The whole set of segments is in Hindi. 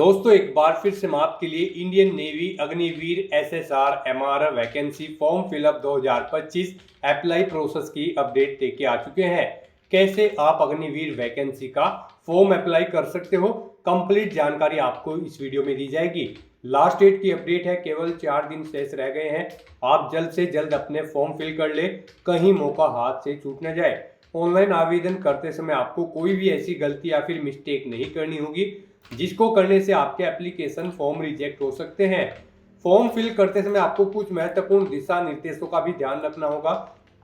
दोस्तों एक बार फिर से हम आपके लिए Indian navy Agniveer SSR MR vacancy form fill up 2025 apply process की अपडेट लेके आ चुके हैं। कैसे आप अग्निवीर वैकेंसी का फॉर्म अप्लाई कर सकते हो, कंप्लीट जानकारी आपको इस वीडियो में दी जाएगी। लास्ट डेट की अपडेट है, केवल 4 दिन शेष रह गए हैं। आप जल्द से जल्द अपने फॉर्म फिल कर ले, कहीं मौका हाथ से छूट न जाए। ऑनलाइन आवेदन करते समय आपको कोई भी ऐसी गलती या फिर मिस्टेक नहीं करनी होगी जिसको करने से आपके एप्लीकेशन फॉर्म रिजेक्ट हो सकते हैं। फॉर्म फिल करते समय आपको कुछ महत्वपूर्ण दिशा निर्देशों का भी ध्यान रखना होगा,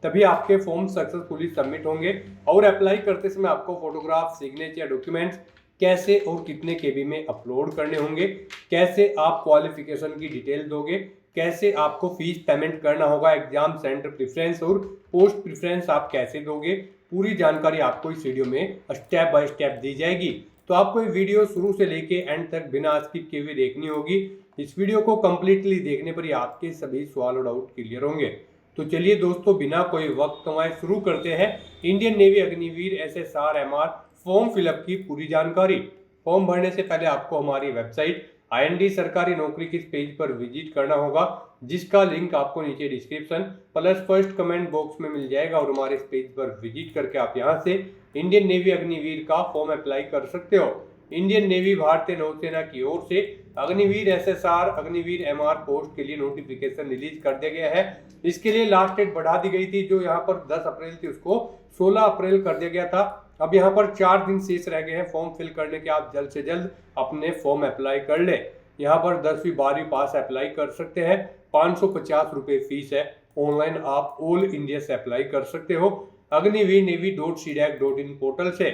तभी आपके फॉर्म सक्सेसफुली सबमिट होंगे। और अप्लाई करते समय आपको फोटोग्राफ, सिग्नेचर, डॉक्यूमेंट्स कैसे और कितने केबी में अपलोड करने होंगे, कैसे आप क्वालिफिकेशन की डिटेल दोगे, कैसे आपको फीस पेमेंट करना होगा, एग्जाम सेंटर प्रेफरेंस और पोस्ट प्रेफरेंस आप कैसे दोगे, पूरी जानकारी आपको इस वीडियो में स्टेप बाय स्टेप दी जाएगी। तो आपको ये वीडियो शुरू से लेके एंड तक बिना स्किप किए हुए देखनी होगी। इस वीडियो को कंप्लीटली देखने पर ही आपके सभी सवाल और डाउट क्लियर होंगे। तो चलिए दोस्तों, बिना कोई वक्त गंवाए शुरू करते हैं Indian navy Agniveer SSR MR form fill up की पूरी जानकारी। फॉर्म भरने से पहले आपको हमारी वेबसाइट IND सरकारी नौकरी के पेज पर विजिट करना होगा, जिसका लिंक आपको नीचे description plus first comment box में मिल जाएगा। और हमारे इस पेज पर विजिट करके आप यहां से इंडियन नेवी अग्निवीर का फॉर्म अप्लाई कर सकते हो। इंडियन नेवी भारतीय नौसेना की ओर से Agniveer SSR Agniveer MR post के लिए नोटिफिकेशन रिलीज कर दिया गया है। इसके लिए लास्ट डेट बढ़ा दी गई थी, जो यहाँ पर 10 अप्रैल थी उसको 16 अप्रैल कर दिया गया था। अब यहाँ पर 4 दिन शेष रह गए हैं फॉर्म फिल करने के। आप जल्द से जल्द अपने फॉर्म अप्लाई कर ले। यहाँ पर 10वीं 12वीं पास अप्लाई कर सकते हैं। 550 रुपये फीस है। ऑनलाइन आप ऑल इंडिया से अप्लाई कर सकते हो agniveernavy.cdac.in पोर्टल से।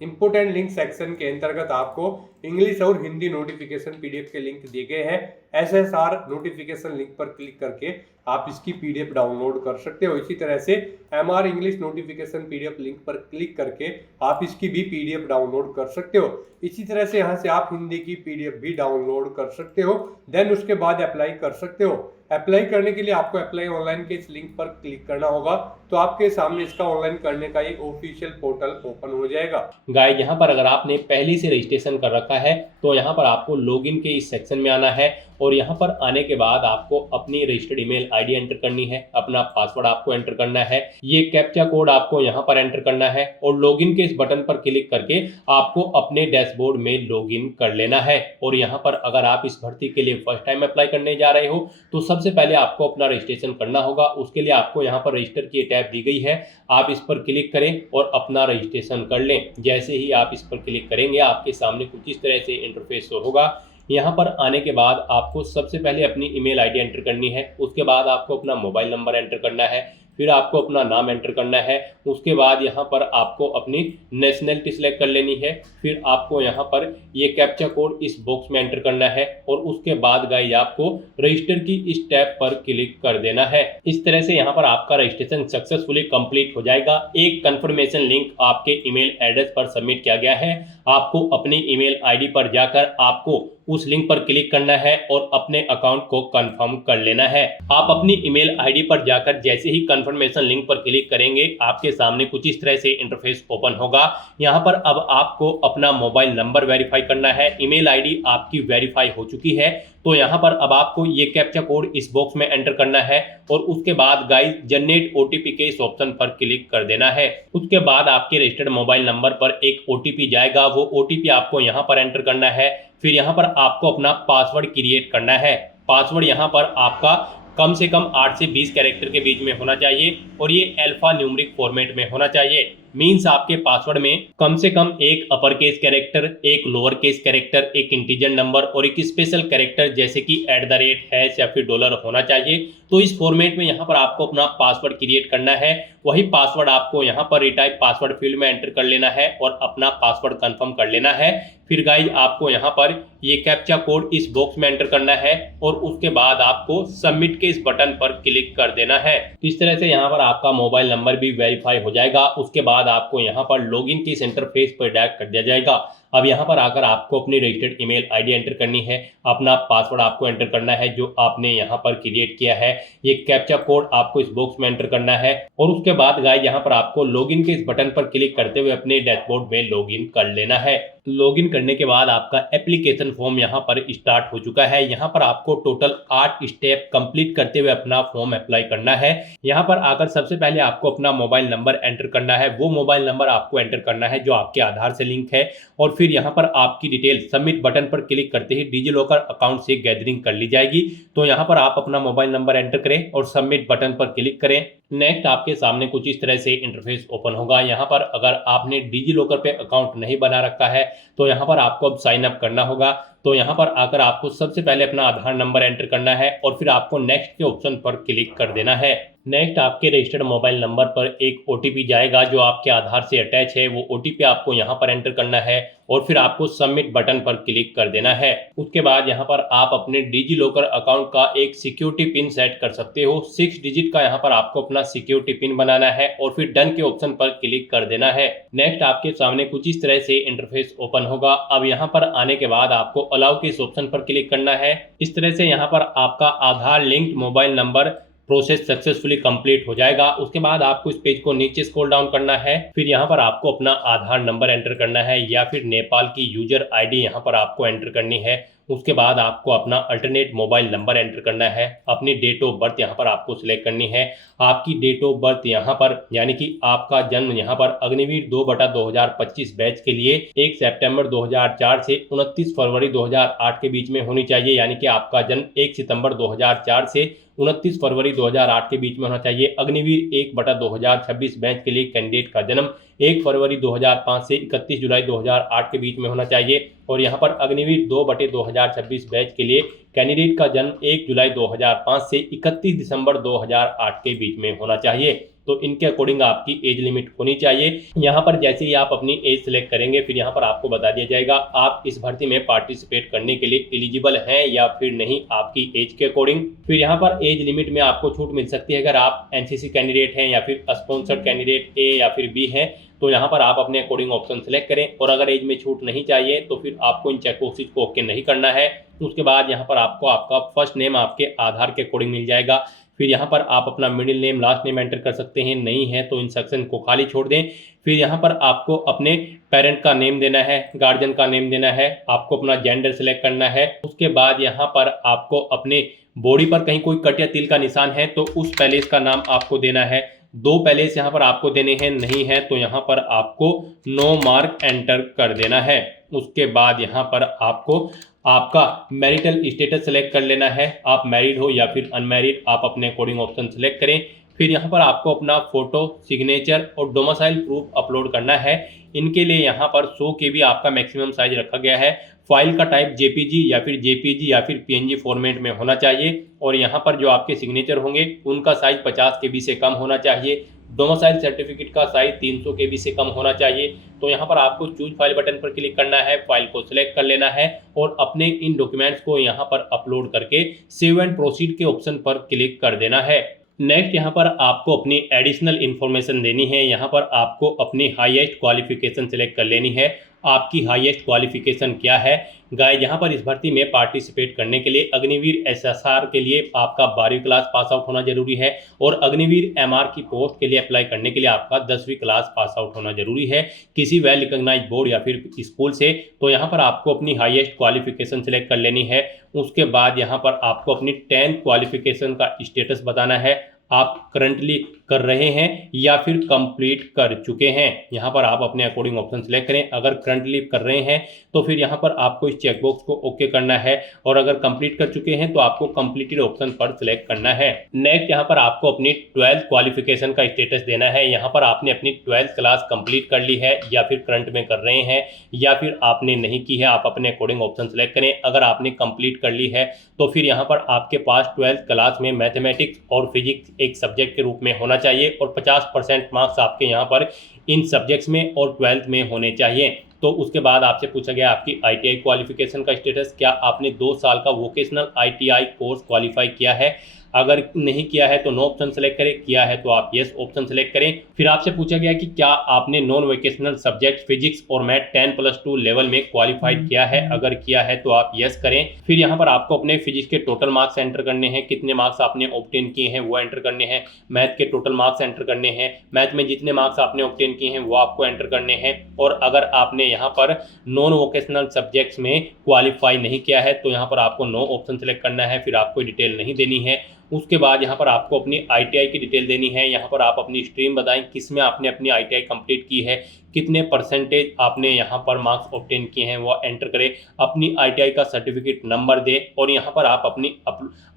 इंपोर्टेंट लिंक सेक्शन के अंतर्गत आपको इंग्लिश और हिंदी नोटिफिकेशन PDF के लिंक दिए गए हैं। SSR नोटिफिकेशन लिंक पर क्लिक करके आप इसकी PDF डाउनलोड कर सकते हो। इसी तरह से MR English notification PDF link पर क्लिक करके आप इसकी भी PDF डाउनलोड कर सकते हो। इसी तरह से यहाँ से आप हिंदी की PDF भी डाउनलोड कर सकते हो। देन उसके बाद अप्लाई कर सकते हो। अप्लाई करने के लिए आपको अप्लाई ऑनलाइन के इस लिंक पर क्लिक करना होगा, तो आपके सामने इसका ऑनलाइन करने का एक ऑफिशियल पोर्टल ओपन हो जाएगा। गाइस, यहाँ पर अगर आपने पहले से रजिस्ट्रेशन कर रखा है तो यहाँ पर आपको लॉगिन के इस सेक्शन में आना है। और यहाँ पर आने के बाद आपको अपनी रजिस्टर्ड ईमेल आईडी एंटर करनी है, अपना पासवर्ड आपको एंटर करना है, ये कैप्चा कोड आपको यहाँ पर एंटर करना है और लॉगिन के इस बटन पर क्लिक करके आपको अपने डैशबोर्ड में लॉगिन कर लेना है। और यहाँ पर अगर आप इस भर्ती के लिए फर्स्ट टाइम अप्लाई करने जा रहे हो तो सबसे पहले आपको अपना रजिस्ट्रेशन करना होगा। उसके लिए आपको यहाँ पर रजिस्टर की टैब दी गई है, आप इस पर क्लिक करें और अपना रजिस्ट्रेशन कर लें। जैसे ही आप इस पर क्लिक करेंगे आपके सामने कुछ इस तरह से इंटरफेस शो होगा। यहाँ पर आने के बाद आपको सबसे पहले अपनी ईमेल आईडी एंटर करनी है, उसके बाद आपको अपना मोबाइल नंबर एंटर करना है, फिर आपको अपना नाम एंटर करना है, उसके बाद यहाँ पर आपको अपनी नेशनलिटी सिलेक्ट कर लेनी है, फिर आपको यहाँ पर ये कैप्चा कोड इस बॉक्स में एंटर करना है और उसके बाद गाइस आपको रजिस्टर की इस टैब पर क्लिक कर देना है। इस तरह से यहाँ पर आपका रजिस्ट्रेशन सक्सेसफुली कंप्लीट हो जाएगा। एक कंफर्मेशन लिंक आपके ईमेल एड्रेस पर सबमिट किया गया है। आपको अपनी ईमेल आईडी पर जाकर आपको उस लिंक पर क्लिक करना है और अपने अकाउंट को कंफर्म कर लेना है। आप अपनी ईमेल आईडी पर जाकर जैसे ही कंफर्मेशन लिंक पर क्लिक करेंगे आपके सामने कुछ इस तरह से इंटरफेस ओपन होगा। यहाँ पर अब आपको अपना मोबाइल नंबर वेरीफाई करना है। ईमेल आईडी आपकी वेरीफाई हो चुकी है, तो यहाँ पर अब आपको ये कैप्चा कोड इस बॉक्स में एंटर करना है और उसके बाद गाइस जनरेट OTP के इस ऑप्शन पर क्लिक कर देना है। उसके बाद आपके रजिस्टर्ड मोबाइल नंबर पर एक OTP जाएगा, वो OTP आपको यहाँ पर एंटर करना है। फिर यहाँ पर आपको अपना पासवर्ड क्रिएट करना है। पासवर्ड यहाँ पर आपका कम से कम 8 से 20 कैरेक्टर के बीच में होना चाहिए और ये अल्फा न्यूमेरिक फॉर्मेट में होना चाहिए। मीन्स आपके पासवर्ड में कम से कम एक अपर केस कैरेक्टर, एक लोअर केस कैरेक्टर, एक इंटीजर नंबर और एक स्पेशल कैरेक्टर जैसे कि @ या फिर डॉलर होना चाहिए। तो इस फॉर्मेट में यहाँ पर आपको अपना पासवर्ड क्रिएट करना है। वही पासवर्ड आपको यहाँ पर रिटाइप पासवर्ड फील्ड में एंटर कर लेना है और अपना पासवर्ड कंफर्म कर लेना है। फिर गाइज आपको यहाँ पर ये कैप्चा कोड इस बॉक्स में एंटर करना है और उसके बाद आपको सबमिट के इस बटन पर क्लिक कर देना है। इस तरह से यहाँ पर आपका मोबाइल नंबर भी वेरीफाई हो जाएगा। उसके बाद आपको यहाँ पर लॉगिन की इस इंटरफेस पर डायरेक्ट कर दिया जाएगा। अब यहाँ पर आकर आपको अपनी रजिस्टर्ड ईमेल आईडी एंटर करनी है, अपना पासवर्ड आपको एंटर करना है जो आपने यहाँ पर क्रिएट किया है। ये कैप्चा कोड आपको इस बॉक्स में एंटर करना है और उसके बाद गाइस यहाँ पर आपको लॉगिन के इस बटन पर क्लिक करते हुए अपने डैशबोर्ड में लॉगिन कर लेना है। लॉगिन करने के बाद आपका एप्लीकेशन फॉर्म यहाँ पर स्टार्ट हो चुका है। यहाँ पर आपको टोटल 8 स्टेप कंप्लीट करते हुए अपना फॉर्म अप्लाई करना है। यहाँ पर आकर सबसे पहले आपको अपना मोबाइल नंबर एंटर करना है। वो मोबाइल नंबर आपको एंटर करना है जो आपके आधार से लिंक है और फिर यहाँ पर आपकी डिटेल सबमिट बटन पर क्लिक करते ही डिजिलॉकर अकाउंट से गैदरिंग कर ली जाएगी। तो यहाँ पर आप अपना मोबाइल नंबर एंटर करें और सबमिट बटन पर क्लिक करें। नेक्स्ट आपके सामने कुछ इस तरह से इंटरफेस ओपन होगा। यहाँ पर अगर आपने डिजिलॉकर पे अकाउंट नहीं बना रखा है तो यहाँ पर आपको अब साइन अप करना होगा। तो यहाँ पर आकर आपको सबसे पहले अपना आधार नंबर एंटर करना है और फिर आपको नेक्स्ट के ऑप्शन पर क्लिक कर देना है। नेक्स्ट आपके रजिस्टर्ड मोबाइल नंबर पर एक OTP जाएगा जो आपके आधार से अटैच है। वो OTP आपको यहाँ पर एंटर करना है और फिर आपको सबमिट बटन पर क्लिक कर देना है। उसके बाद यहाँ पर आप अपने डिजिलॉकर अकाउंट का एक सिक्योरिटी पिन सेट कर सकते हो। 6 डिजिट का यहाँ पर आपको अपना सिक्योरिटी पिन बनाना है और फिर डन के ऑप्शन पर क्लिक कर देना है। नेक्स्ट आपके सामने कुछ इस तरह से इंटरफेस ओपन होगा। अब यहाँ पर आने के बाद आपको अलाउ के इस ऑप्शन पर क्लिक करना है। इस तरह से यहाँ पर आपका Aadhaar linked mobile number process successfully complete हो जाएगा। उसके बाद आपको इस पेज को नीचे स्क्रॉल डाउन करना है। फिर यहाँ पर आपको अपना आधार नंबर एंटर करना है या फिर नेपाल की यूजर आईडी यहाँ पर आपको एंटर करनी है। उसके बाद आपको अपना अल्टरनेट मोबाइल नंबर एंटर करना है। अपनी डेट ऑफ बर्थ यहाँ पर आपको सिलेक्ट करनी है। आपकी डेट ऑफ बर्थ यहाँ पर यानी कि आपका जन्म यहाँ पर अग्निवीर 2/2025 बैच के लिए 1 सितंबर 2004 से 29 फरवरी 2008 के बीच में होनी चाहिए। यानी कि आपका जन्म 1 सितंबर 2004 से 29 फरवरी 2008 के बीच में होना चाहिए। अग्निवीर 1/2026 बैच के लिए कैंडिडेट का जन्म 1 फरवरी 2005 से 31 जुलाई 2008 के बीच में होना चाहिए। और यहाँ पर अग्निवीर 2/2026 बैच के लिए कैंडिडेट का जन्म 1 जुलाई 2005 से 31 दिसंबर 2008 के बीच में होना चाहिए। तो इनके अकॉर्डिंग आपकी एज लिमिट होनी चाहिए। यहाँ पर जैसे ही आप अपनी एज सिलेक्ट करेंगे फिर यहाँ पर आपको बता दिया जाएगा आप इस भर्ती में पार्टिसिपेट करने के लिए एलिजिबल हैं या फिर नहीं आपकी एज के अकॉर्डिंग। फिर यहाँ पर एज लिमिट में आपको छूट मिल सकती है अगर आप NCC कैंडिडेट हैं या फिर स्पॉन्सर्ड कैंडिडेट A या फिर B हैं। तो यहाँ पर आप अपने अकॉर्डिंग ऑप्शन सेलेक्ट करें और अगर एज में छूट नहीं चाहिए तो फिर आपको इन चेक बॉक्सेस को ओके नहीं करना है। उसके बाद यहाँ पर आपको आपका फर्स्ट नेम आपके आधार के अकॉर्डिंग मिल जाएगा। फिर यहाँ पर आप अपना middle name last name enter कर सकते हैं, नहीं है तो इन सेक्शन को खाली छोड़ दें। फिर यहाँ पर आपको अपने पेरेंट का नेम देना है, गार्जियन का नेम देना है, आपको अपना जेंडर सेलेक्ट करना है। उसके बाद यहाँ पर आपको अपने बॉडी पर कहीं कोई कट या तिल का निशान है तो उस पैलेस का नाम आपको देना है। 2 पैलेस यहाँ पर आपको देने हैं, नहीं है तो यहाँ पर आपको नो मार्क एंटर कर देना है। उसके बाद यहाँ पर आपको आपका मैरिटल स्टेटस सेलेक्ट कर लेना है। आप मैरिड हो या फिर अनमैरिड आप अपने अकॉर्डिंग ऑप्शन सेलेक्ट करें। फिर यहाँ पर आपको अपना फोटो, सिग्नेचर और डोमिसाइल प्रूफ अपलोड करना है। इनके लिए यहाँ पर 100 KB आपका मैक्सिमम साइज रखा गया है। फाइल का टाइप JPG या फिर JPG या फिर PNG फॉर्मेट में होना चाहिए। और यहाँ पर जो आपके सिग्नेचर होंगे उनका साइज 50 KB से कम होना चाहिए। डोमिसाइल सर्टिफिकेट का साइज 300 KB से कम होना चाहिए। तो यहाँ पर आपको चूज फाइल बटन पर क्लिक करना है, फाइल को सिलेक्ट कर लेना है और अपने इन डॉक्यूमेंट्स को यहाँ पर अपलोड करके सेव एंड प्रोसीड के ऑप्शन पर क्लिक कर देना है। नेक्स्ट यहाँ पर आपको अपनी एडिशनल इन्फॉर्मेशन देनी है। यहाँ पर आपको अपनी हाईएस्ट क्वालिफिकेशन सिलेक्ट कर लेनी है। आपकी हाईएस्ट क्वालिफिकेशन क्या है गाइस? यहाँ पर इस भर्ती में पार्टिसिपेट करने के लिए अग्निवीर SSR के लिए आपका 12वीं क्लास पास आउट होना जरूरी है और अग्निवीर MR की पोस्ट के लिए अप्लाई करने के लिए आपका 10वीं क्लास पास आउट होना जरूरी है किसी वेल रिकॉग्नाइज्ड बोर्ड या फिर स्कूल से। तो यहाँ पर आपको अपनी हाईएस्ट क्वालिफिकेशन सिलेक्ट कर लेनी है। उसके बाद यहाँ पर आपको अपनी 10th क्वालिफिकेशन का स्टेटस बताना है। आप करंटली कर रहे हैं या फिर कंप्लीट कर चुके हैं। यहाँ पर आप अपने अकॉर्डिंग ऑप्शन सेलेक्ट करें। अगर करंटली कर रहे हैं तो फिर यहाँ पर आपको इस चेकबॉक्स को ओके करना है और अगर कंप्लीट कर चुके हैं तो आपको कंप्लीटेड ऑप्शन पर सिलेक्ट करना है। नेक्स्ट यहाँ पर आपको अपनी 12th क्वालिफिकेशन का स्टेटस देना है। यहाँ पर आपने अपनी 12th क्लास कंप्लीट कर ली है या फिर करंट में कर रहे हैं या फिर आपने नहीं की है, आप अपने अकॉर्डिंग ऑप्शन सेलेक्ट करें। अगर आपने कंप्लीट कर ली है तो फिर यहाँ पर आपके पास 12th क्लास में मैथमेटिक्स और फिजिक्स एक सब्जेक्ट के रूप में होना चाहिए और 50% मार्क्स आपके यहाँ पर इन सब्जेक्ट्स में और 12th में होने चाहिए। तो उसके बाद आपसे पूछा गया आपकी ITI क्वालिफिकेशन का स्टेटस, क्या आपने 2 साल का वोकेशनल ITI कोर्स क्वालिफाई किया है? अगर नहीं किया है तो नो ऑप्शन सेलेक्ट करें, किया है तो आप यस ऑप्शन सेलेक्ट करें। फिर आपसे पूछा गया कि क्या आपने नॉन वोकेशनल सब्जेक्ट फिजिक्स और मैथ 10+2 लेवल में क्वालिफाइड किया है, अगर किया है तो आप यस करें। फिर यहाँ पर आपको अपने फिजिक्स के टोटल मार्क्स एंटर करने हैं, कितने मार्क्स आपने ऑब्टेन किए हैं वो एंटर करने हैं। मैथ के टोटल मार्क्स एंटर करने हैं, मैथ में जितने मार्क्स आपने ऑब्टेन किए हैं वो आपको एंटर करने हैं। और अगर आपने यहाँ पर नॉन वोकेशनल सब्जेक्ट्स में क्वालिफाई नहीं किया है तो यहाँ पर आपको नो ऑप्शन सेलेक्ट करना है, फिर आपको डिटेल नहीं देनी है। उसके बाद यहाँ पर आपको अपनी ITI की डिटेल देनी है। यहाँ पर आप अपनी स्ट्रीम बताएं, किस में आपने अपनी ITI कंप्लीट की है, कितने परसेंटेज आपने यहाँ पर मार्क्स ऑब्टेन किए हैं वो एंटर करें। अपनी ITI का सर्टिफिकेट नंबर दें और यहाँ पर आप अपनी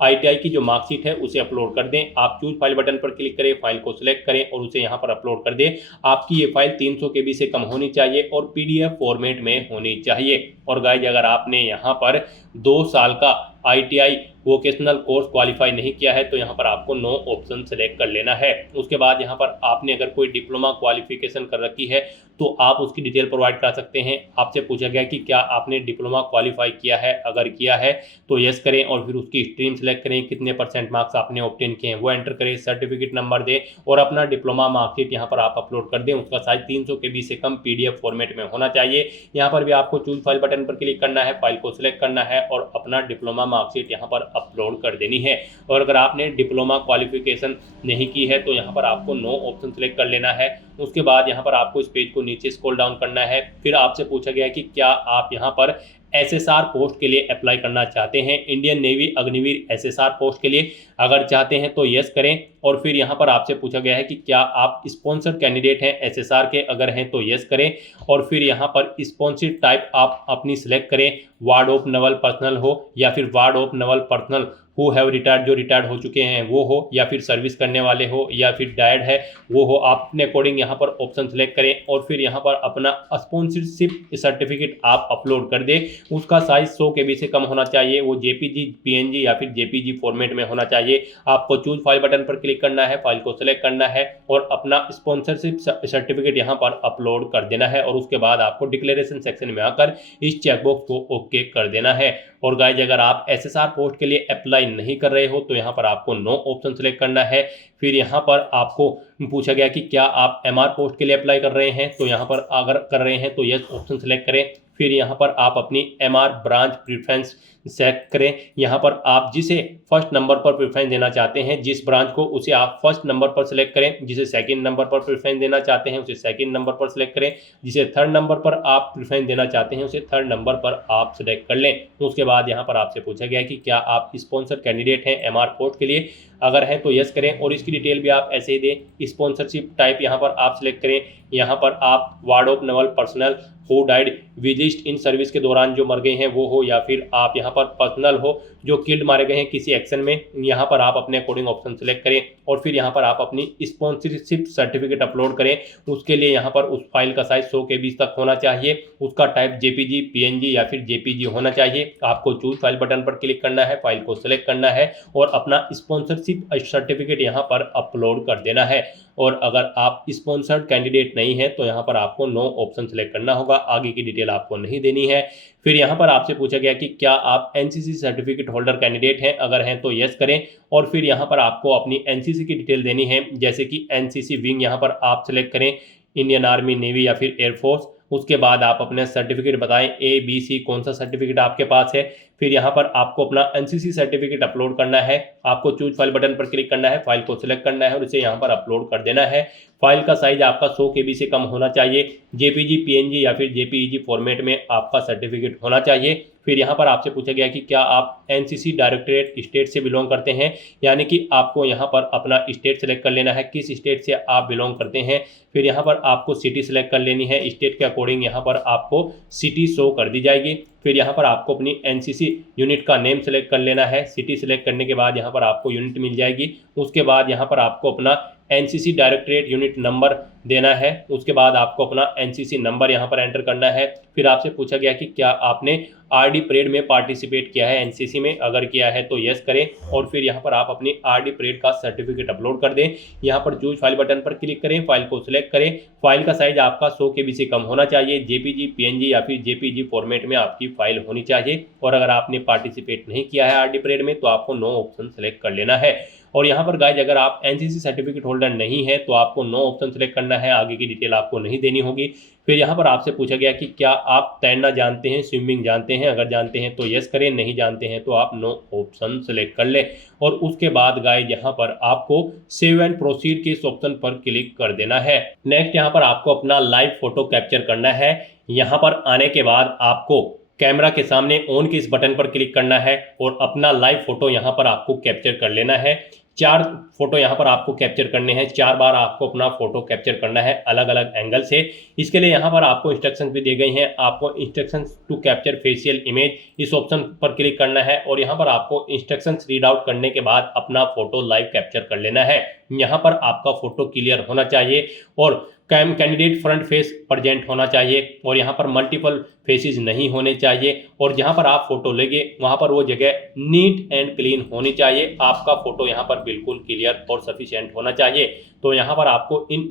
ITI की जो मार्कशीट है उसे अपलोड कर दें। आप चूज फाइल बटन पर क्लिक करें, फाइल को सिलेक्ट करें और उसे यहाँ पर अपलोड कर दें। आपकी ये फाइल 300 KB से कम होनी चाहिए और PDF फॉर्मेट में होनी चाहिए। और गाइज अगर आपने यहाँ पर 2 साल का ITI वोकेशनल कोर्स क्वालिफाई नहीं किया है तो यहाँ पर आपको नो ऑप्शन सेलेक्ट कर लेना है। उसके बाद यहाँ पर आपने अगर कोई डिप्लोमा क्वालिफिकेशन कर रखी है तो आप उसकी डिटेल प्रोवाइड कर सकते हैं। आपसे पूछा गया कि क्या आपने डिप्लोमा क्वालिफाई किया है, अगर किया है तो यस करें और फिर उसकी स्ट्रीम सेलेक्ट करें, कितने % मार्क्स आपने ऑब्टेन किए हैं वो एंटर करें, सर्टिफिकेट नंबर दें और अपना डिप्लोमा मार्कशीट यहाँ पर आप अपलोड कर दें। उसका साइज 300 KB से कम PDF फॉर्मेट में होना चाहिए। यहाँ पर भी आपको चूज फाइल बटन पर क्लिक करना है, फाइल को सिलेक्ट करना है और अपना डिप्लोमा मार्कशीट यहाँ पर अपलोड कर देनी है। और अगर आपने डिप्लोमा क्वालिफिकेशन नहीं की है तो यहाँ पर आपको नो ऑप्शन सेलेक्ट कर लेना है। उसके बाद यहाँ पर आपको इस पेज को नीचे स्क्रॉल डाउन करना है। फिर आपसे पूछा गया कि क्या आप यहाँ पर SSR पोस्ट के लिए अप्लाई करना चाहते हैं, Indian navy Agniveer SSR post के लिए। अगर चाहते हैं तो यस करें। और फिर यहाँ पर आपसे पूछा गया है कि क्या आप स्पॉन्सर्ड कैंडिडेट हैं SSR के, अगर हैं तो यस करें। और फिर यहाँ पर स्पॉन्सर्ड टाइप आप अपनी सिलेक्ट करें, वार्ड ऑफ नवल पर्सनल हो या फिर ward of naval personnel who have retired, जो रिटायर्ड हो चुके हैं वो हो, या फिर सर्विस करने वाले हो, या फिर डायड है वो हो। आप अपने अकॉर्डिंग यहाँ पर ऑप्शन सेलेक्ट करें और फिर यहाँ पर अपना स्पॉन्सरशिप सर्टिफिकेट आप अपलोड कर दें। उसका साइज 100 KB से कम होना चाहिए, वो JPG, PNG या फिर JPG फॉर्मेट में होना चाहिए। आपको चूज फाइल बटन पर क्लिक करना है, फाइल को सिलेक्ट करना है और अपना स्पॉन्सरशिप सर्टिफिकेट यहाँ पर अपलोड कर देना है। और उसके बाद आपको डिक्लेरेशन सेक्शन में आकर इस चेकबॉक्स को ओके कर देना है। और गाइज अगर आप SSR पोस्ट के लिए अप्लाई नहीं कर रहे हो तो यहाँ पर आपको नो ऑप्शन सेलेक्ट करना है। फिर यहाँ पर आपको पूछा गया कि क्या आप MR पोस्ट के लिए अप्लाई कर रहे हैं, तो यहाँ पर अगर कर रहे हैं तो यस ऑप्शन सेलेक्ट करें। फिर यहाँ पर आप अपनी MR ब्रांच प्रेफरेंस सेलेक्ट करें। यहाँ पर आप जिसे फर्स्ट नंबर पर प्रेफरेंस देना चाहते हैं, जिस ब्रांच को, उसे आप फर्स्ट नंबर पर सिलेक्ट करें। जिसे सेकंड नंबर पर प्रेफरेंस देना चाहते हैं उसे सेकंड नंबर पर सिलेक्ट करें। जिसे थर्ड नंबर पर आप प्रेफरेंस देना चाहते हैं उसे थर्ड नंबर पर आप सिलेक्ट कर लें। उसके बाद यहाँ पर आपसे पूछा गया कि क्या आप स्पॉन्सर कैंडिडेट हैं MR पोस्ट के लिए, अगर है तो यस करें और इसकी डिटेल भी आप ऐसे ही दें। स्पॉन्सरशिप टाइप यहाँ पर आप सिलेक्ट करें। यहाँ पर आप ward of naval personnel who died whilst in service के दौरान जो मर गए हैं वो हो, या फिर आप यहाँ पर पर्सनल हो जो किल्ड मारे गए हैं किसी एक्शन में, यहाँ पर आप अपने अकॉर्डिंग ऑप्शन सेलेक्ट करें। और फिर यहाँ पर आप अपनी स्पॉन्सरशिप सर्टिफिकेट अपलोड करें। उसके लिए यहाँ पर उस फाइल का साइज 100 KB तक होना चाहिए, उसका टाइप JPG, PNG या फिर JPG होना चाहिए। आपको चूज फाइल बटन पर क्लिक करना है, फाइल को सिलेक्ट करना है और अपना स्पॉन्सरशिप सर्टिफिकेट यहाँ पर अपलोड कर देना है। और अगर आप स्पॉन्सर्ड कैंडिडेट नहीं है तो यहाँ पर आपको नो ऑप्शन सेलेक्ट करना होगा, आगे की डिटेल आपको नहीं देनी है। फिर यहाँ पर आपसे पूछा गया कि क्या आप NCC सर्टिफिकेट होल्डर कैंडिडेट हैं, अगर हैं तो यस करें। और फिर यहाँ पर आपको अपनी NCC की डिटेल देनी है, जैसे कि NCC विंग यहाँ पर आप सिलेक्ट करें, इंडियन आर्मी, नेवी या फिर एयरफोर्स। उसके बाद आप अपने सर्टिफिकेट बताएं, ABC कौन सा सर्टिफिकेट आपके पास है। फिर यहाँ पर आपको अपना NCC सर्टिफिकेट अपलोड करना है। आपको चूज फाइल बटन पर क्लिक करना है, फाइल को सिलेक्ट करना है और इसे यहाँ पर अपलोड कर देना है। फाइल का साइज आपका 100 KB से कम होना चाहिए, JPG, PNG या फिर JPEG फॉर्मेट में आपका सर्टिफिकेट होना चाहिए। फिर यहाँ पर आपसे पूछा गया कि क्या आप NCC डायरेक्टरेट स्टेट से बिलोंग करते हैं, यानी कि आपको यहाँ पर अपना स्टेट सेलेक्ट कर लेना है, किस स्टेट से आप बिलोंग करते हैं। फिर यहाँ पर आपको सिटी सेलेक्ट कर लेनी है, स्टेट के अकॉर्डिंग यहाँ पर आपको सिटी शो कर दी जाएगी। फिर यहाँ पर आपको अपनी NCC यूनिट का नेम सेलेक्ट कर लेना है। सिटी सेलेक्ट करने के बाद यहाँ पर आपको यूनिट मिल जाएगी। उसके बाद यहाँ पर आपको अपना NCC डायरेक्टरेट यूनिट नंबर देना है। उसके बाद आपको अपना एनसीसी नंबर यहाँ पर एंटर करना है। फिर आपसे पूछा गया कि क्या आपने आरडी परेड में पार्टिसिपेट किया है एनसीसी में, अगर किया है तो यस करें और फिर यहाँ पर आप अपनी आरडी परेड का सर्टिफिकेट अपलोड कर दें। यहाँ पर चूज फाइल बटन पर क्लिक करें, फाइल को सिलेक्ट करें। फाइल का साइज आपका 100 KB से कम होना चाहिए, जेपीजी, पीएनजी या फिर जेपीजी फॉर्मेट में आपकी फाइल होनी चाहिए। और अगर आपने पार्टिसिपेट नहीं किया है आरडी परेड में तो आपको नो ऑप्शन सेलेक्ट कर लेना है। और यहाँ पर गाइज अगर आप एनसीसी सर्टिफिकेट होल्डर नहीं है तो आपको नो ऑप्शन सेलेक्ट करना है, आगे की डिटेल आपको नहीं देनी होगी। फिर यहाँ पर आपसे पूछा गया कि क्या आप तैरना जानते हैं, स्विमिंग जानते हैं, अगर जानते हैं तो यस करें, नहीं जानते हैं तो आप नो ऑप्शन सेलेक्ट कर लें। और उसके बाद गाइज यहाँ पर आपको सेव एंड प्रोसीड के इस ऑप्शन पर क्लिक कर देना है। नेक्स्ट यहाँ पर आपको अपना लाइव फोटो कैप्चर करना है। यहाँ पर आने के बाद आपको कैमरा के सामने ऑन के इस बटन पर क्लिक करना है और अपना लाइव फोटो यहाँ पर आपको कैप्चर कर लेना है। 4 फोटो यहाँ पर आपको कैप्चर करने हैं, 4 बार आपको अपना फोटो कैप्चर करना है अलग अलग एंगल से। इसके लिए यहाँ पर आपको इंस्ट्रक्शंस भी दी गई हैं। आपको instructions to capture facial image इस ऑप्शन पर क्लिक करना है और यहाँ पर आपको इंस्ट्रक्शंस रीड आउट करने के बाद अपना फोटो लाइव कैप्चर कर लेना है। यहाँ पर आपका फोटो क्लियर होना चाहिए और कैंडिडेट फ्रंट फेस प्रेजेंट होना चाहिए और यहाँ पर मल्टीपल फेसेस नहीं होने चाहिए। और जहाँ पर आप फोटो लेंगे वहाँ पर वो जगह नीट एंड क्लीन होनी चाहिए। आपका फोटो यहाँ पर बिल्कुल क्लियर और सफिशिएंट होना चाहिए। तो यहाँ पर आपको इन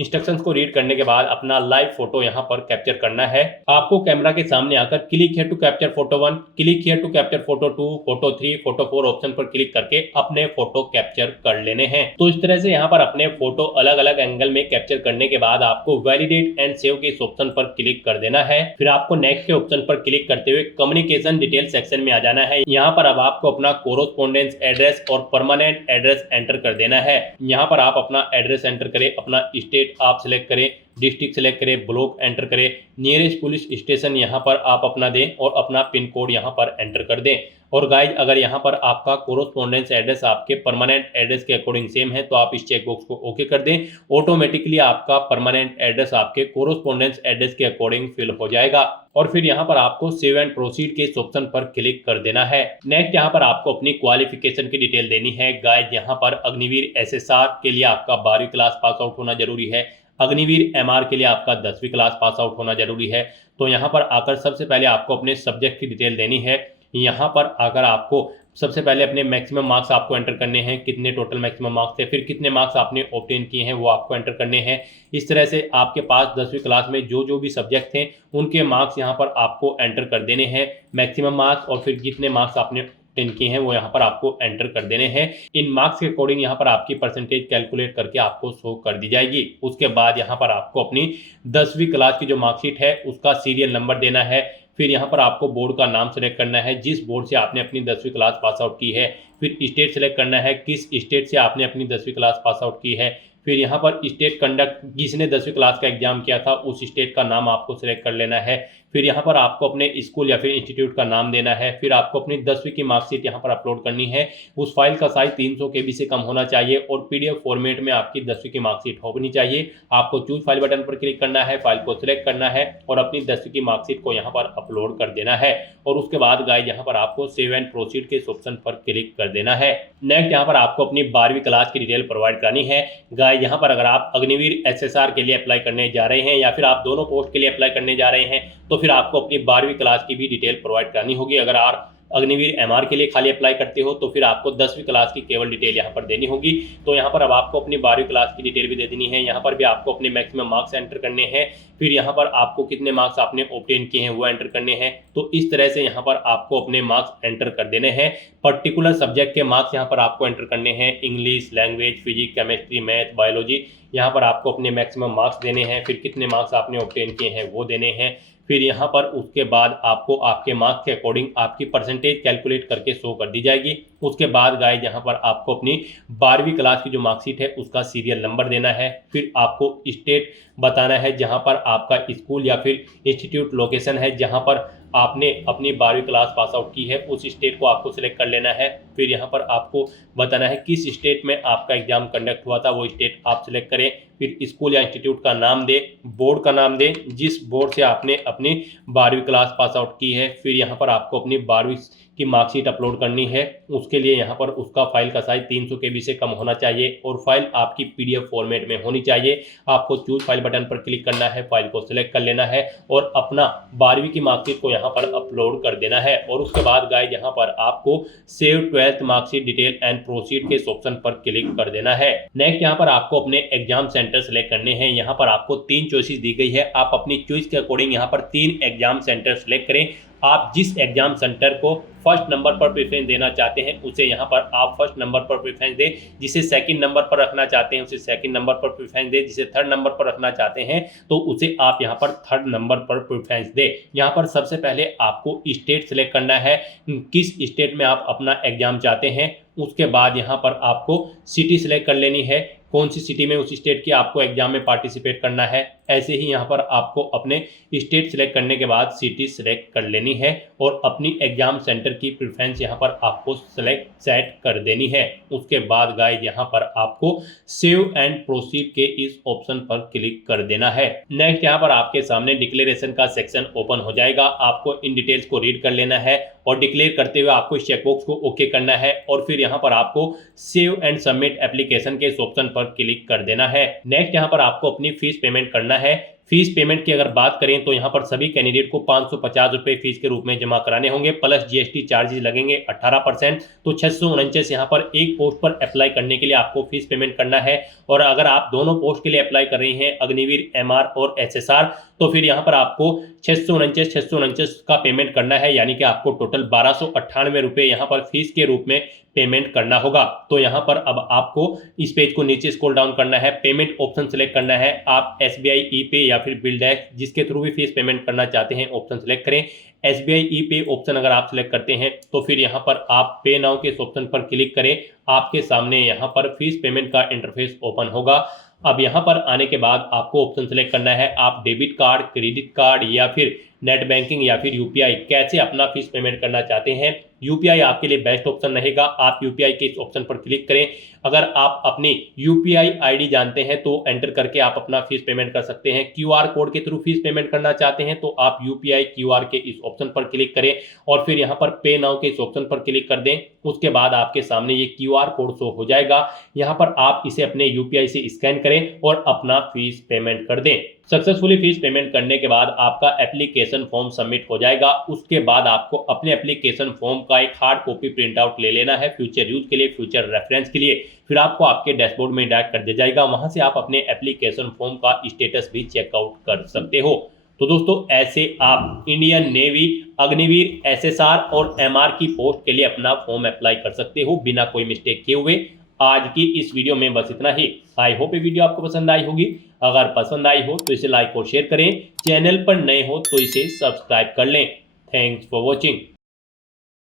इंस्ट्रक्शंस को रीड करने के बाद अपना लाइव फोटो यहाँ पर कैप्चर करना है। आपको कैमरा के सामने आकर click here to capture photo 1, click here to capture photo 2, photo 3, photo 4 option पर क्लिक करके अपने फोटो कैप्चर कर लेने हैं। तो इस तरह से यहाँ पर अपने फोटो अलग अलग एंगल में कैप्चर करने के बाद आपको वैलिडेट एंड सेव के इस ऑप्शन पर क्लिक कर देना है। फिर आपको नेक्स्ट के ऑप्शन पर क्लिक करते हुए कम्युनिकेशन डिटेल सेक्शन में आ जाना है। यहाँ पर अब आपको अपना कोरोस्पोंडेंस एड्रेस और परमानेंट एड्रेस एंटर कर देना है। यहाँ पर आप अपना एड्रेस एंटर करें, अपना स्टेट आप सिलेक्ट करें, डिस्ट्रिक्ट सेलेक्ट करें, ब्लॉक एंटर करें, नियरेस्ट पुलिस स्टेशन यहाँ पर आप अपना दें और अपना पिन कोड यहाँ पर एंटर कर दें। और गाइज अगर यहाँ पर आपका कोरोस्पोंडेंस एड्रेस आपके परमानेंट एड्रेस के अकॉर्डिंग सेम है तो आप इस चेक बॉक्स को ओके कर दें। ऑटोमेटिकली आपका परमानेंट एड्रेस आपके कोरोस्पोंडेंस एड्रेस के अकॉर्डिंग फिल हो जाएगा। और फिर यहाँ पर आपको सेव एंड प्रोसीड के इस ऑप्शन पर क्लिक कर देना है। नेक्स्ट यहाँ पर आपको अपनी क्वालिफिकेशन की डिटेल देनी है। गाइज यहाँ पर अग्निवीर SSR के लिए आपका 12वीं क्लास पास आउट होना जरूरी है। अग्निवीर MR के लिए आपका 10वीं क्लास पास आउट होना जरूरी है। तो यहाँ पर आकर सबसे पहले आपको अपने सब्जेक्ट की डिटेल देनी है। यहाँ पर आकर आपको सबसे पहले अपने मैक्सिमम मार्क्स आपको एंटर करने हैं, कितने टोटल मैक्सिमम मार्क्स थे, फिर कितने मार्क्स आपने ऑब्टेन किए हैं वो आपको एंटर करने हैं। इस तरह से आपके पास 10वीं क्लास में जो भी सब्जेक्ट थे उनके मार्क्स यहाँ पर आपको एंटर कर देने हैं, मैक्सिमम मार्क्स और फिर कितने मार्क्स आपने ऑब्टेन किए हैं वो यहाँ पर आपको एंटर कर देने हैं। इन मार्क्स के अकॉर्डिंग यहाँ पर आपकी परसेंटेज कैलकुलेट करके आपको शो कर दी जाएगी। उसके बाद यहाँ पर आपको अपनी 10वीं क्लास की जो मार्कशीट है उसका सीरियल नंबर देना है। फिर यहाँ पर आपको बोर्ड का नाम सेलेक्ट करना है, जिस बोर्ड से आपने अपनी 10वीं क्लास पास आउट की है। फिर स्टेट सेलेक्ट करना है, किस स्टेट से आपने अपनी 10वीं क्लास पास आउट की है। फिर यहाँ पर स्टेट कंडक्ट जिसने 10वीं क्लास का एग्जाम किया था उस स्टेट का नाम आपको सेलेक्ट कर लेना है। फिर यहाँ पर आपको अपने स्कूल या फिर इंस्टीट्यूट का नाम देना है। फिर आपको अपनी 10वीं की मार्कशीट यहाँ पर अपलोड करनी है। उस फाइल का साइज 300 KB से कम होना चाहिए और PDF फॉर्मेट में आपकी 10वीं की मार्कशीट होनी चाहिए। आपको चूज फाइल बटन पर क्लिक करना है, फाइल को सिलेक्ट करना है और अपनी 10वीं की मार्कशीट को यहाँ पर अपलोड कर देना है। और उसके बाद गाइस यहाँ पर आपको सेव एंड प्रोसीड के इस ऑप्शन पर क्लिक कर देना है। नेक्स्ट यहाँ पर आपको अपनी 12वीं क्लास की डिटेल प्रोवाइड करानी है। गाइस यहाँ पर अगर आप अग्निवीर SSR के लिए अप्लाई करने जा रहे हैं या फिर आप दोनों पोस्ट के लिए अप्लाई करने जा रहे हैं तो फिर आपको अपनी 12वीं क्लास की भी डिटेल प्रोवाइड करानी होगी। अगर आप अग्निवीर MR के लिए खाली अप्लाई करते हो तो फिर आपको 10वीं क्लास की केवल डिटेल यहाँ पर देनी होगी। तो यहाँ पर अब आपको अपनी 12वीं क्लास की डिटेल भी दे देनी है। यहाँ पर भी आपको अपने मैक्सिमम मार्क्स एंटर करने हैं। फिर यहाँ पर आपको कितने मार्क्स आपने ऑब्टेन किए हैं वो एंटर करने हैं। तो इस तरह से यहाँ पर आपको अपने मार्क्स एंटर कर देने हैं। पर्टिकुलर सब्जेक्ट के मार्क्स यहाँ पर आपको एंटर करने हैं, English, language, physics, chemistry, math, biology. यहाँ पर आपको अपने मैक्सिमम मार्क्स देने हैं। फिर कितने मार्क्स आपने ऑब्टेन किए हैं वो देने हैं। फिर यहाँ पर उसके बाद आपको आपके मार्क्स के अकॉर्डिंग आपकी परसेंटेज कैलकुलेट करके शो कर दी जाएगी। उसके बाद गाइस यहाँ पर आपको अपनी 12वीं क्लास की जो मार्कशीट है उसका सीरियल नंबर देना है। फिर आपको स्टेट बताना है जहाँ पर आपका स्कूल या फिर इंस्टीट्यूट लोकेशन है, जहाँ पर आपने अपनी 12वीं क्लास पास आउट की है उस स्टेट को आपको सिलेक्ट कर लेना है। फिर यहाँ पर आपको बताना है किस स्टेट में आपका एग्जाम कंडक्ट हुआ था, वो स्टेट आप सिलेक्ट करें। फिर स्कूल या इंस्टीट्यूट का नाम दें, बोर्ड का नाम दें, जिस बोर्ड से आपने अपनी 12वीं क्लास पास आउट की है। फिर यहाँ पर आपको अपनी 12वीं की मार्कशीट अपलोड करनी है। उसके लिए यहाँ पर उसका फाइल का साइज 300 KB से कम होना चाहिए और फाइल आपकी PDF फॉर्मेट में होनी चाहिए। आपको चूज फाइल बटन पर क्लिक करना है, फाइल को सिलेक्ट कर लेना है और अपना 12वीं की मार्कशीट को यहाँ पर अपलोड कर देना है। और उसके बाद गाइस यहाँ पर आपको save 12th marksheet detail and proceed के ऑप्शन पर क्लिक कर देना है। नेक्स्ट यहाँ पर आपको अपने एग्जाम सेंटर सेलेक्ट करने हैं। यहाँ पर आपको 3 चॉइसेस दी गई है। आप अपनी चॉइस के अकॉर्डिंग यहाँ पर 3 एग्जाम सेंटर सेलेक्ट करें। आप जिस एग्जाम सेंटर को फर्स्ट नंबर पर प्रेफरेंस देना चाहते हैं उसे यहाँ पर आप फर्स्ट नंबर पर प्रेफरेंस दें, जिसे सेकंड नंबर पर रखना चाहते हैं उसे सेकंड नंबर पर प्रेफरेंस दें, जिसे थर्ड नंबर पर रखना चाहते हैं तो उसे आप यहाँ पर थर्ड नंबर पर प्रेफरेंस दें। यहाँ पर सबसे पहले आपको स्टेट सेलेक्ट करना है, किस स्टेट में आप अपना एग्जाम चाहते हैं। उसके बाद यहाँ पर आपको सिटी सेलेक्ट कर लेनी है, कौन सी सिटी में उस स्टेट की आपको एग्जाम में पार्टिसिपेट करना है। ऐसे ही यहाँ पर आपको अपने स्टेट सेलेक्ट करने के बाद सिटी सेलेक्ट कर लेनी है और अपनी एग्जाम सेंटर की प्रेफरेंस यहाँ पर आपको सेट कर देनी है। उसके बाद गाइस यहाँ पर आपको सेव एंड प्रोसीड के इस ऑप्शन पर क्लिक कर देना है। नेक्स्ट यहाँ पर आपके सामने डिक्लेरेशन का सेक्शन ओपन हो जाएगा। आपको इन डिटेल्स को रीड कर लेना है और डिक्लेयर करते हुए आपको इस चेकबॉक्स को ओके करना है और फिर यहाँ पर आपको सेव एंड सबमिट एप्लीकेशन के इस ऑप्शन पर क्लिक कर देना है। नेक्स्ट यहाँ पर आपको अपनी फीस पेमेंट करना है। फीस पेमेंट की अगर बात करें तो यहाँ पर सभी कैंडिडेट को 550 रुपये फीस के रूप में जमा कराने होंगे, प्लस GST चार्जेस लगेंगे 18%। तो 649 यहाँ पर एक पोस्ट पर अप्लाई करने के लिए आपको फीस पेमेंट करना है। और अगर आप दोनों पोस्ट के लिए अप्लाई कर रही हैं, अग्निवीर MR और SSR, तो फिर यहाँ पर आपको 649 का पेमेंट करना है, यानी कि आपको टोटल 1298 रुपये यहाँ पर फीस के रूप में पेमेंट करना होगा। तो यहाँ पर अब आपको इस पेज को नीचे स्क्रॉल डाउन करना है, पेमेंट ऑप्शन सेलेक्ट करना है। आप SBI E-Pay या फिर बिल्डैक्स जिसके थ्रू भी फीस पेमेंट करना चाहते हैं ऑप्शन सेलेक्ट करें। SBI E-Pay ऑप्शन अगर आप सेलेक्ट करते हैं तो फिर यहाँ पर आप पे नाउ के इस ऑप्शन पर क्लिक करें। आपके सामने यहाँ पर फीस पेमेंट का इंटरफेस ओपन होगा। अब यहाँ पर आने के बाद आपको ऑप्शन सेलेक्ट करना है, आप डेबिट कार्ड, क्रेडिट कार्ड या फिर नेट बैंकिंग या फिर UPI कैसे अपना फीस पेमेंट करना चाहते हैं। UPI आपके लिए बेस्ट ऑप्शन रहेगा, आप UPI के इस ऑप्शन पर क्लिक करें। अगर आप अपनी UPI ID जानते हैं तो एंटर करके आप अपना फीस पेमेंट कर सकते हैं। QR कोड के थ्रू फीस पेमेंट करना चाहते हैं तो आप UPI QR के इस ऑप्शन पर क्लिक करें और फिर यहाँ पर पे नाउ के इस ऑप्शन पर क्लिक कर दें। उसके बाद आपके सामने ये QR कोड शो हो जाएगा। यहाँ पर आप इसे अपने UPI से स्कैन करें और अपना फीस पेमेंट कर दें। सक्सेसफुली फीस पेमेंट करने के बाद आपका एप्लीकेशन फॉर्म सबमिट हो जाएगा। उसके बाद आपको अपने एप्लीकेशन फॉर्म का एक हार्ड कॉपी प्रिंट आउट ले लेना है फ्यूचर यूज के लिए, फ्यूचर रेफरेंस के लिए। फिर आपको आपके डैशबोर्ड में डायरेक्ट कर दिया जाएगा। वहां से आप अपने एप्लीकेशन फॉर्म का स्टेटस भी चेकआउट कर सकते हो। तो दोस्तों ऐसे आप इंडियन नेवी, अग्निवीर, SSR और MR की पोस्ट के लिए अपना फॉर्म अप्लाई कर सकते हो बिना कोई मिस्टेक किए हुए। आज की इस वीडियो में बस इतना ही। आई होप ये वीडियो आपको पसंद आई होगी। अगर पसंद आई हो तो इसे लाइक और शेयर करें। चैनल पर नए हो तो इसे सब्सक्राइब कर लें। Thanks for watching.